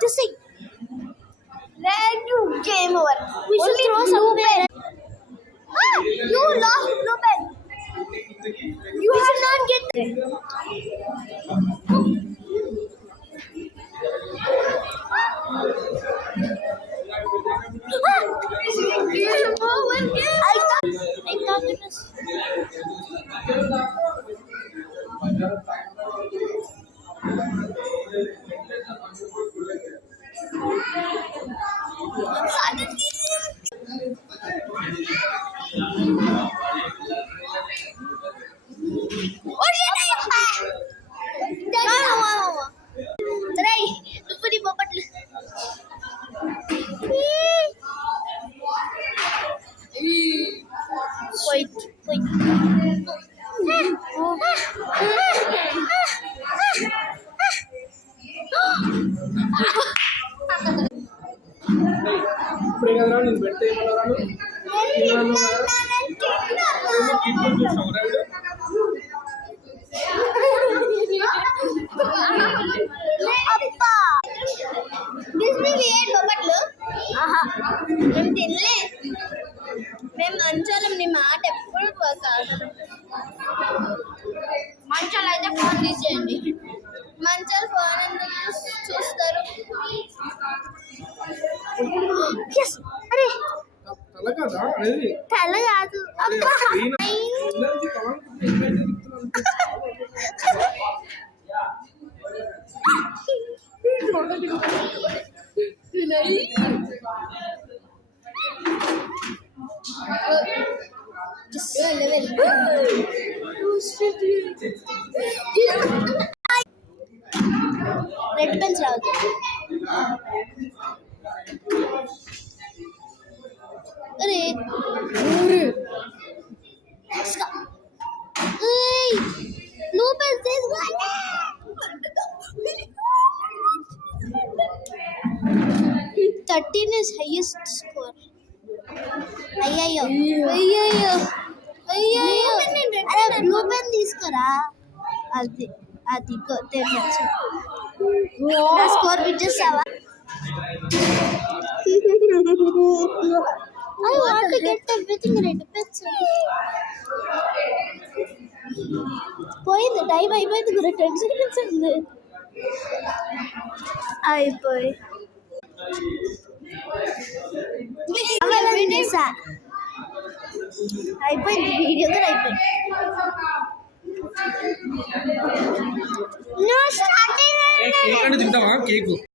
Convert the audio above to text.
Just say. You game over. We should throw some pen. Ah, you lost blue pen. You should not get that. I thought it was. Wait. ఇప్పుడు కదా నేను పెడితే ఏమన్నాను మేము తినలే మేము మంచాలం నీ మాట ఎప్పుడు కాదు మంచాలు అయితే ఫోన్ తీసేయండి మంచాలు ఫోన్ ఎందుకు చూస్తారు అరే తల కాదు రెడ్ పెన్స్ రావద్దు అరే బ్లూ పెన్స్ తీసుకోండి 13 is highest score. అయ్యయ్యో అరే బ్లూ పెన్ తీసుకురా అది స్కోర్ పిచ్చేస్తావా I want to get everything red pens. పోయింది టైం అయిపోయింది గురు 10 seconds ఉంది అయిపోయి అయిపోయింది వీడియో కూడా అయిపోయింది కేక్ అంటే తింటావా కేక్